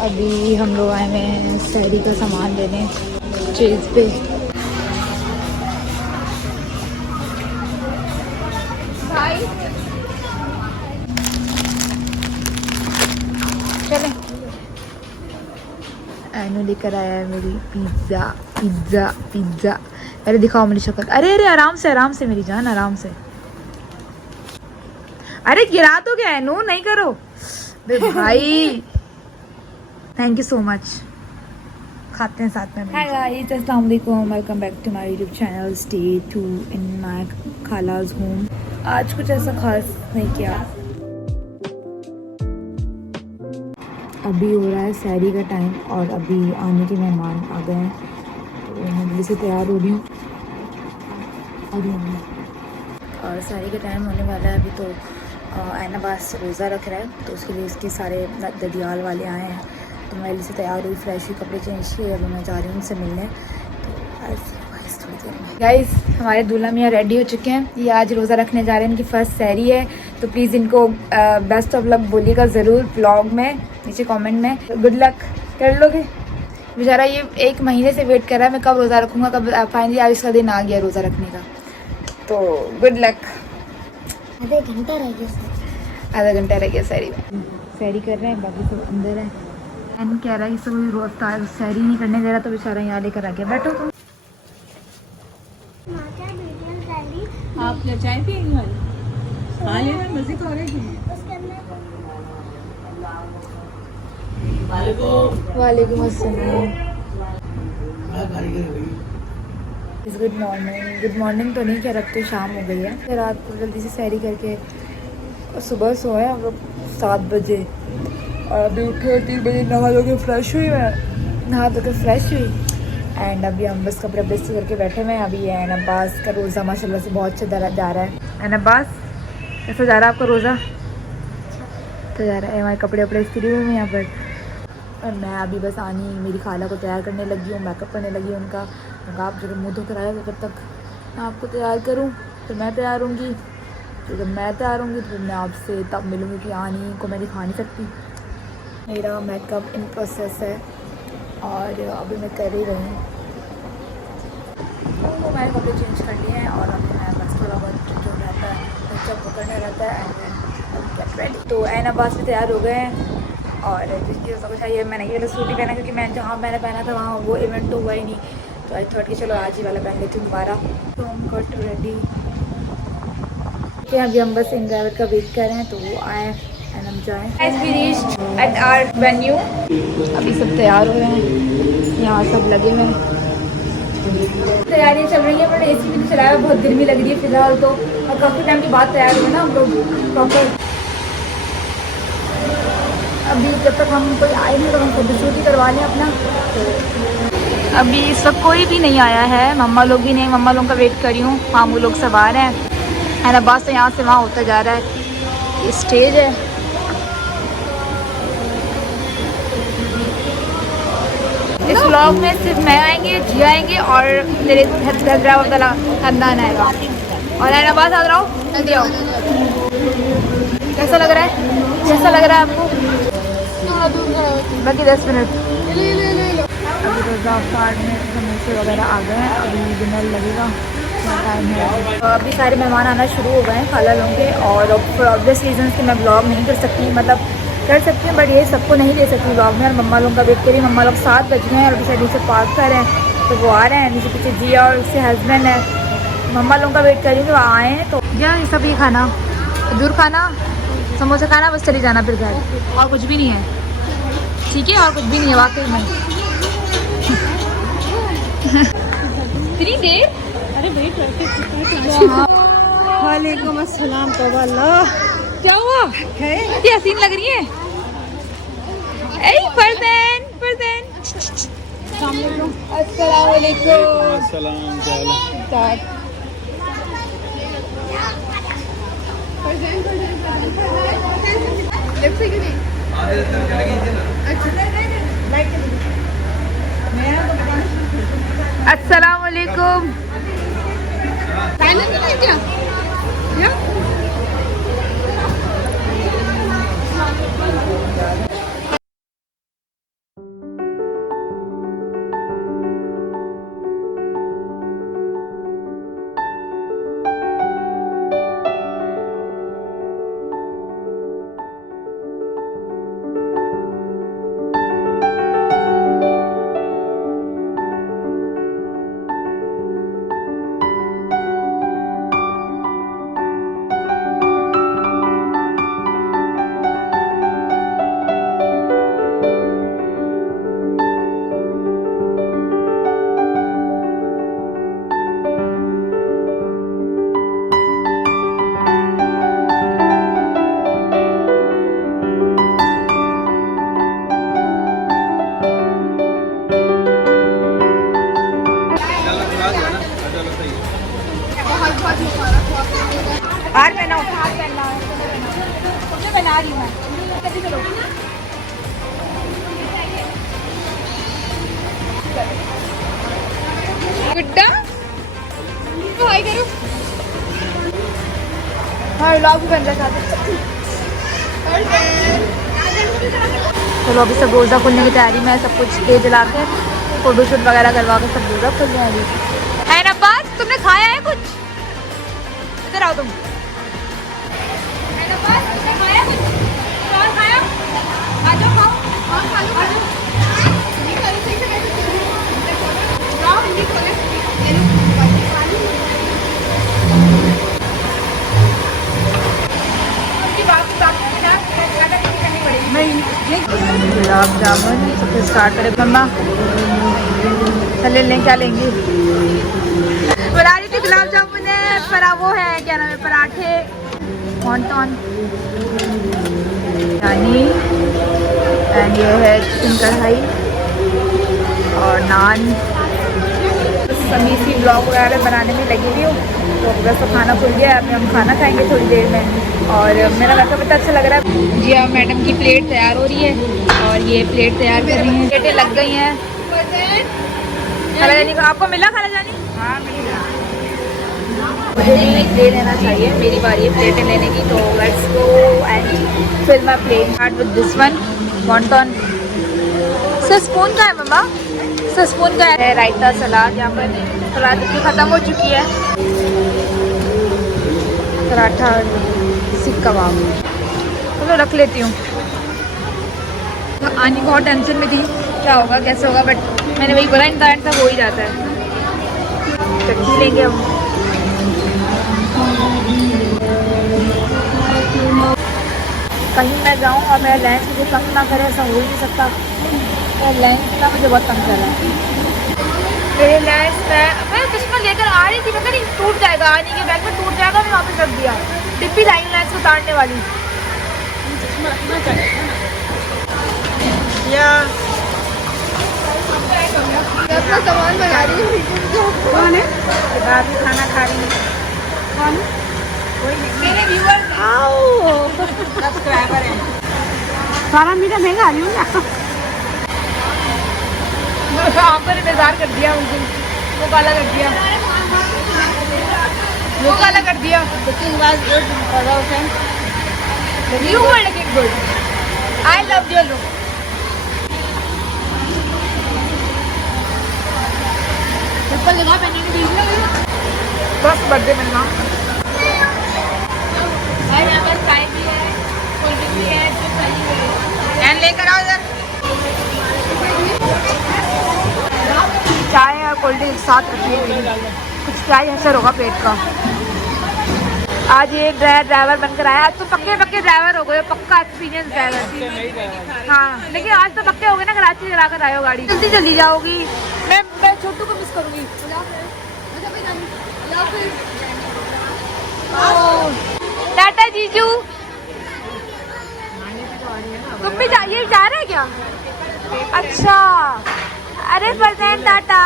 अभी हम लोग आए हुए हैं सहरी का सामान लेने चीज़ पे। चलें। एनू लेकर आया है मेरी पिज़्ज़ा पिज़्ज़ा पिज़्ज़ा। अरे दिखाओ मेरी शक्ल। अरे अरे आराम से मेरी जान, आराम से। अरे गिरा तो क्या एनू, नहीं करो भाई। Thank you so much. खाते हैं साथ में। हाय गाइस, अस्सलाम वालेकुम, welcome back to my YouTube channel. Stay tuned my खालाज होम। आज कुछ ऐसा खास नहीं किया। अभी हो रहा है सहरी का टाइम और अभी आने के मेहमान आ गए हैं, तो मैं जल्दी से तैयार हो रही हूँ। और सहरी का टाइम होने वाला है अभी। तो ऐनाबास रोज़ा रख रहा है, तो उसके लिए इसके सारे ददियाल वाले आए हैं। तो मैं जल्दी से तैयार हुई, फ्रेश हुई, कपड़े चेंज किए। अभी मैं जा रही हूँ उनसे मिलने। तो थोड़ी देर में गाइस हमारे दूल्हा मियाँ रेडी हो चुके हैं। ये आज रोज़ा रखने जा रहे हैं, इनकी फ़र्स्ट सहरी है। तो प्लीज़ इनको बेस्ट ऑफ लक बोलिएगा ज़रूर ब्लॉग में, नीचे कमेंट में। गुड लक कर लोगे। बेचारा ये 1 महीने से वेट कर रहा है, मैं कब रोज़ा रखूँगा, कब। फाइनली आज इसका दिन आ गया रोज़ा रखने का। तो गुड लक। आधा घंटा रह गया सहरी में। सहरी कर रहे हैं, बाकी सब अंदर है। एन कह रहा है कि सब रोज़ सहरी नहीं करने दे रहा, तो बेचारा यहाँ लेकर आ गया। बैठो तुम। आप क्या चाय पिएंगे वाली? हाँ लेना, मजे तो हो रहे हैं। वालेकुम अस्सलाम। Good morning. गुड मॉर्निंग तो नहीं कह रखते, शाम हो गई है। फिर रात को जल्दी से सहरी करके और सुबह सोए हम लोग 7 बजे, और अभी उठे 3 बजे। नहा धो के फ्रेश हुई मैं, नहा धो के फ्रेश हुई। एंड अभी हम बस कपड़े इस्त्री करके बैठे हुए हैं। अभी ये ऐनाबास का रोज़ा माशाल्लाह से बहुत अच्छा जा रहा है। ऐनाबास कैसा जा रहा है आपका रोज़ा? तो जा रहा है। हमारे कपड़े वपड़े इस्त्री हुए हैं यहाँ पर। और मैं अभी बस आनी मेरी खाला को तैयार करने लगी हूँ, मेकअप करने लगी हूँ उनका। आप जब मुँह धोकर आया, तो जब तक मैं आपको तैयार करूँ तो मैं तैयार होंगी। तो जब मैं तैयार होंगी तो मैं आपसे तब मिलूँगी कि आनी को मैं दिखा नहीं सकती। मेरा मेकअप इन प्रोसेस है और अभी मैं कर ही रही हूँ। तो मैंने कपड़े चेंज कर लिए हैं और अभी मैं बस थोड़ा बहुत जो रहता है मेकअप पकड़ना रहता है। And get ready. तो ऐनाबास में तैयार हो गए हैं। और जिसकी सब कुछ है, ये मैंने ये वाला सूट ही पहना, क्योंकि मैं जहाँ मैंने पहना था वहाँ वो इवेंट तो हुआ ही नहीं। तो आई थॉट कि चलो आज ही वाला पहन लेती हूँ दोबारा। तो हम गॉट रेडी। अभी हम बस इन ड्राइवर का वेट कर रहे हैं, तो वो आए एंड हम जाएँ। At our venue. अभी सब तैयार हो रहे हैं, यहाँ सब लगे हुए हैं, तैयारियाँ चल रही हैं। बट AC भी नहीं चलाया, बहुत गर्मी लग रही है फिलहाल तो। और काफ़ी टाइम के बाद तैयार हुए ना हम लोग प्रॉपर। अभी जब तक हम कोई आए नहीं तो हम फोटोशूट ही करवा लें अपना। तो अभी इस वक्त कोई भी नहीं आया है, मम्मा लोग भी नहीं। मम्मा लोग का वेट कर रही हूँ, मामू लोग सब आ रहे हैं। ऐनाबास तो यहाँ से वहाँ होता जा रहा है। ये स्टेज है। इस व्लॉग में सिर्फ मैं आएंगे, जी आएंगे और मेरे हैदराबाद वाला खानदान आएगा। और ऐनाबास आ रहा हूँ, जल्दी आओ। कैसा लग रहा है? कैसा लग रहा है आपको? बाकी 10 मिनट। अभी रोज़ा अफ्तार में समोसे वगैरह आ गए हैं, अभी डिनर लगेगा, टाइम है। अभी सारे मेहमान आना शुरू हो गए हैं खाला लोगों के। और फॉर ऑब्वियस रीजन से मैं ब्लॉग नहीं कर सकती, मतलब कर सकती हूँ बट ये सबको नहीं दे सकती ब्लॉग में। और मम्मा लोगों का वेट करिए। मम्मा लोग 7 बज गए हैं और अभी शायद नीचे पार्क कर रहे हैं, तो वो आ रहे हैं। नीचे पीछे जिया और उससे हस्बैंड है। मम्मा लोगों का वेट करिए, तो आए हैं। तो क्या ये सब, ये खाना दूर खाना, समोसा खाना, बस चली जाना फिर घर, और कुछ भी नहीं है। ठीक है, और कुछ भी नहीं है वाकई में। इतनी देर? अरे वेट करके। वालेकुम अस्सलाम। क्या हुआ? इतनी हसीन लग रही है। ऐ फरदैन फरदैन। अस्सलाम वालेकुम। अस्सलाम वालेकुम। आ रही हूँ मैं, कैसे चलो गुड्डा हाय करो। हाँ व्लॉग भी बन रहा था। चलो अभी सब रोज़ा खुलने की तैयारी में, सब कुछ तेज जला के फोटोशूट वगैरह करवा के सब रोज़ा खुल जाएगी। है ना अब्बास, तुमने खाया है कुछ? इधर आओ तुम। है ना अब्बास, तुमने खाया कुछ? और खाया? आ जाओ खाओ। हाँ खा लो, आ जाओ। गुलाब जामुन सब कुछ स्टार्ट करें मम्मा। चले लें, क्या लेंगे? बना रही थी गुलाब जामुन है, पर वो है क्या नाम है, पराठे, वॉन्टन, यानी एंड ये है चिकन कढ़ाई और नान। समी सी ब्लॉग वगैरह बनाने में लगी हुई हूँ, तो बस तो खाना खुल गया है। अभी हम खाना खाएंगे थोड़ी देर में और मेरा मेकअप इतना अच्छा लग रहा है। जी हाँ, मैडम की प्लेट तैयार हो रही है और ये प्लेट तैयार कर रही हैं। प्लेटें लग गई हैं। खाला जानी को आपको मिला? खाला जानी हाँ मिला। मुझे भी ले लेना चाहिए, मेरी बारी है प्लेटें लेने की। तो let's go and fill my plate. Start with this one wonton. Sir spoon का है मम्मा? सर स्पून का है। रायता, सलाद, यहाँ पर सलाद की ख़त्म हो चुकी है। पराठा, सीख कबाब। चलो रख लेती हूँ। तो आने को बहुत टेंशन में थी क्या होगा कैसे होगा, बट मैंने वही बोला इनका आंसर हो ही जाता है। चटनी लेंगे हम। कहीं मैं जाऊँ और मेरा लेंस मुझे तंग ना करे, ऐसा हो ही नहीं सकता। मेरा लेंस ना मुझे बहुत तंग कर रहा है। मेरे लेंस मैं चश्मा लेकर आ रही थी, मैं कहीं टूट जाएगा, आने के बैग में टूट जाएगा, मैं वापस रख दिया। डिब्बी लाई लेंस को उतारने वाली। या अपना सामान बना रही हूँ। कौन है? खाना खा रही हूँ। कौन? मेरे व्यूअर्स सब्सक्राइबर हैं। सारा मीठा मैं खा रही हूँ ना। आपने इंतजार कर दिया मुझे, वो काला कर दिया, वो काला कर दिया। Looking was good, you were looking good. I loved your look. चप्पल लगा पहनने की बीच में बस बर्थडे मिलना। भाई यहाँ पर चाय भी है, कोल्ड ड्रिंक भी है, कैन लेकर आओ इधर। चाय और कोल्ड ड्रिंक साथ रखिए, कुछ चाय असर होगा पेट का। आज ये ड्राइवर बनकर आया। आज तो पक्के पक्के ड्राइवर हो गए, पक्का एक्सपीरियंस ड्राइवर। हाँ लेकिन आज तो पक्के हो गए ना, कराची चला कर आए हो गाड़ी। जल्दी जल्दी जाओगी। मैं छोटू को मिस करूँगी। टाटा जीजू। तुम भी ये जा रहे क्या? अच्छा अरे प्रेजेंट टाटा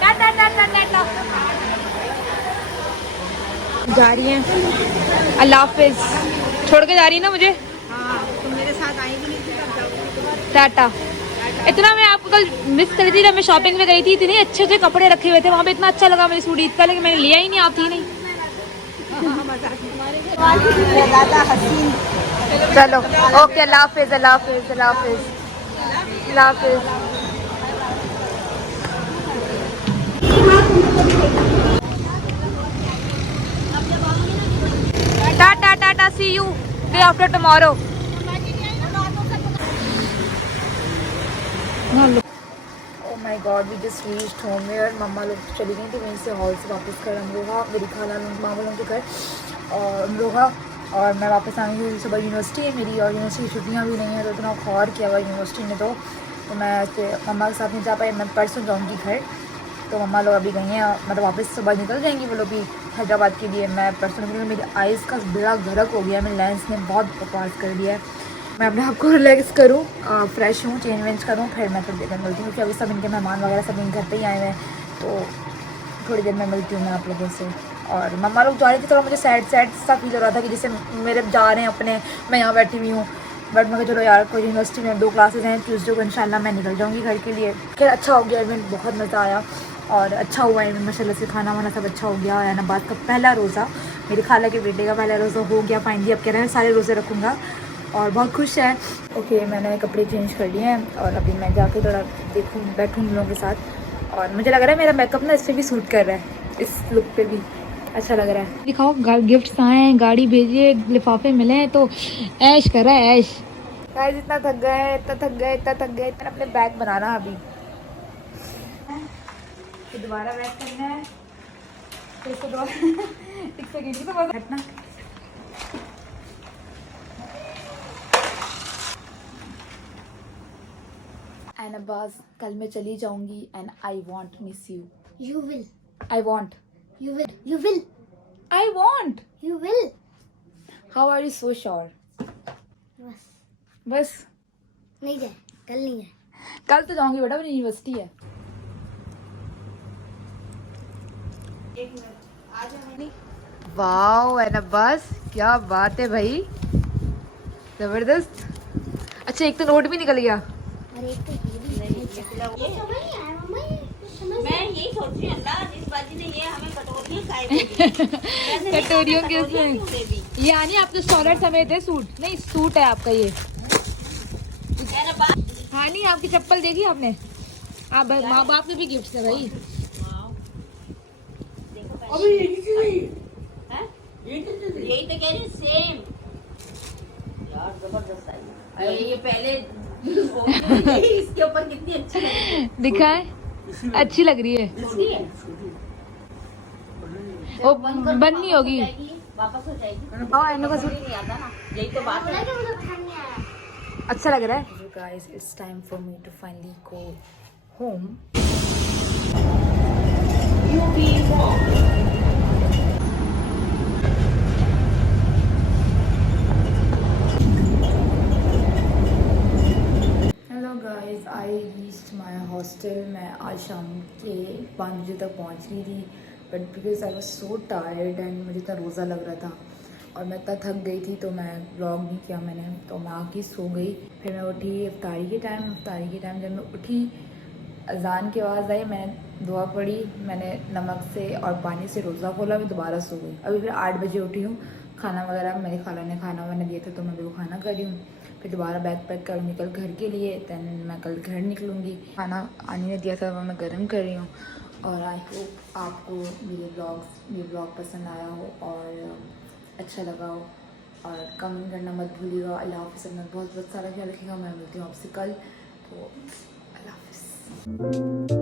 टाटा टाटा टाटा। जा रही हैं, अल्लाह हाफिज। छोड़ के जा रही है ना मुझे? हाँ तुम मेरे साथ आएगी नहीं। टाटा। इतना मैं आपको कल मिस कर दी जब मैं शॉपिंग में गई थी। इतने अच्छे अच्छे कपड़े रखे हुए थे वहाँ पे, इतना अच्छा लगा मुझे सूट ईद का, लेकिन मैंने लिया ही नहीं, आप थी नहीं। चलो ओके, अल्लाह हाफिज अल्लाह हाफिज अल्लाह हाफिज अल्लाह हाफिज। Tata tata, see you day after tomorrow. Oh my God, we just reached home where mamma लोग चली गई थी वहीं से हॉल से वापस कर हम लोग, मेरी खाला लोग मामा लोगों के घर और हम लोग, और मैं वापस आई हूँ। सुबह यूनिवर्सिटी है मेरी और यूनिवर्सिटी की छुट्टियाँ भी नहीं है, तो इतना खौर किया हुआ यूनिवर्सिटी ने। तो मैं मम्मा के साथ नहीं जा पाई। मैं परसों जाऊँगी घर, तो मम्मा लोग अभी गई हैं, मतलब वापस सुबह निकल जाएंगी वो लोग भी हैदराबाद के लिए। मैं परसों निकल, मेरी आइज़ का बड़ा गरक हो गया, मेरे लेंस ने बहुत बकवास कर दिया है। मैं अपने आप को रिलैक्स करूँ, फ्रेश हूँ, चेंज वेंज करूँ, फिर मैं थोड़ी देर में मिलती हूँ, क्योंकि अभी सब इनके मेहमान वगैरह सब इनके घर पे ही आए हुए हैं, तो थोड़ी देर में मिलती हूँ मैं आप लोगों से। और मम्मा लोग जा रही थी, थोड़ा मुझे सैड सा फील हो रहा था कि जैसे मेरे जा रहे हैं अपने, मैं यहाँ बैठी हुई हूँ। बट मैं चलो यार, कोई यूनिवर्सिटी में 2 क्लासेस हैं, ट्यूसडे को इंशाल्लाह मैं निकल जाऊँगी घर के लिए। खैर अच्छा हो गया इवेंट, बहुत मज़ा आया और अच्छा हुआ इवेंट माशाल्लाह से, खाना वाना सब अच्छा हो गया। और एनाबाद का पहला रोज़ा, मेरी खाला के बेटे का पहला रोज़ा हो गया फाइनली। अब कह रहे हैं सारे रोज़े रखूँगा और बहुत खुश है। ओके, मैंने कपड़े चेंज कर लिए हैं और अभी मैं जाके थोड़ा बैठूँ उन लोगों के साथ। और मुझे लग रहा है मेरा मेकअप ना इस पर भी सूट कर रहा है, इस लुक पे भी अच्छा लग रहा है। दिखाओ, गिफ्ट्स आए हैं, गाड़ी भेजिए, लिफाफे मिले हैं, तो ऐश कर रहा है ऐश। गाइस इतना थक गए, मैंने अपने बैग बनाना अभी, फिर दोबारा बैग करना है, फिर से दोबारा एक सेकेंड तो बस हटना। एंड बस कल मैं चली जाऊंगी and I won't miss you. You will. I won't, You will. You will. I won't. You will. How are you so sure? बस बस नहीं जाए, कल नहीं जाए। कल तो जाऊंगी बेटा, मेरी यूनिवर्सिटी है। वाओ एंड बस क्या बात है भाई, जबरदस्त। अच्छा एक तो नोट भी निकल गया। अरे एक तो ये भी नहीं समझ नहीं आया मम्मा, ये समझ मैं यही सोच रही हूँ, अल्लाह जिस बाजी ने ये हमें कटोरियों का है कटोरियों के उसमें यानी आप तो स्कॉलर समेत है, सूट नहीं सूट है आपका ये। हाँ नहीं, आपकी चप्पल देखी आपने, आप माँ बाप ने भी गिफ्ट है भाई। यही तो कह रही सेम यार, जबरदस्त आई। ये पहले इसके ऊपर कितनी अच्छी लग रही है, दिखा है, अच्छी लग रही है। वो बंद नहीं होगी, वापस हो जाएगी। हाँ इनको का सूट नहीं आता ना, यही तो बात है। मुझे पसंद नहीं आया। अच्छा लग रहा है। Guys, it's time for me to finally go home. Hello guys, I reached my hostel. मैं आज शाम के 5 बजे तक पहुंच गई थी, but because I was so tired and मुझे इतना रोज़ा लग रहा था और मैं इतना थक गई थी तो मैं व्लॉग नहीं किया मैंने, तो मैं आके सो गई। फिर मैं उठी इफ्तारी के टाइम जब मैं उठी, अजान की आवाज़ आई, मैंने दुआ पढ़ी, मैंने नमक से और पानी से रोज़ा खोला, मैं दोबारा सो गई। अभी फिर 8 बजे उठी हूँ, खाना वगैरह मेरी खाला ने खाना वाना दिया था तो मैं वो खाना कर रही हूँ। फिर दोबारा बैग पैक कर निकल घर के लिए, दैन मैं कल घर निकलूँगी। खाना आनी ने दिया था वो मैं गर्म कर रही हूँ। और आई होप आपको मेरे ब्लॉग पसंद आया हो और अच्छा लगा हो, और कमेंट करना मत भूलिएगा। अल्लाह हाफ़िज़, अपना बहुत बहुत सारा ख्याल रखिएगा। मैं मिलती हूँ आपसे कल, तो अल्लाह हाफ़िज़।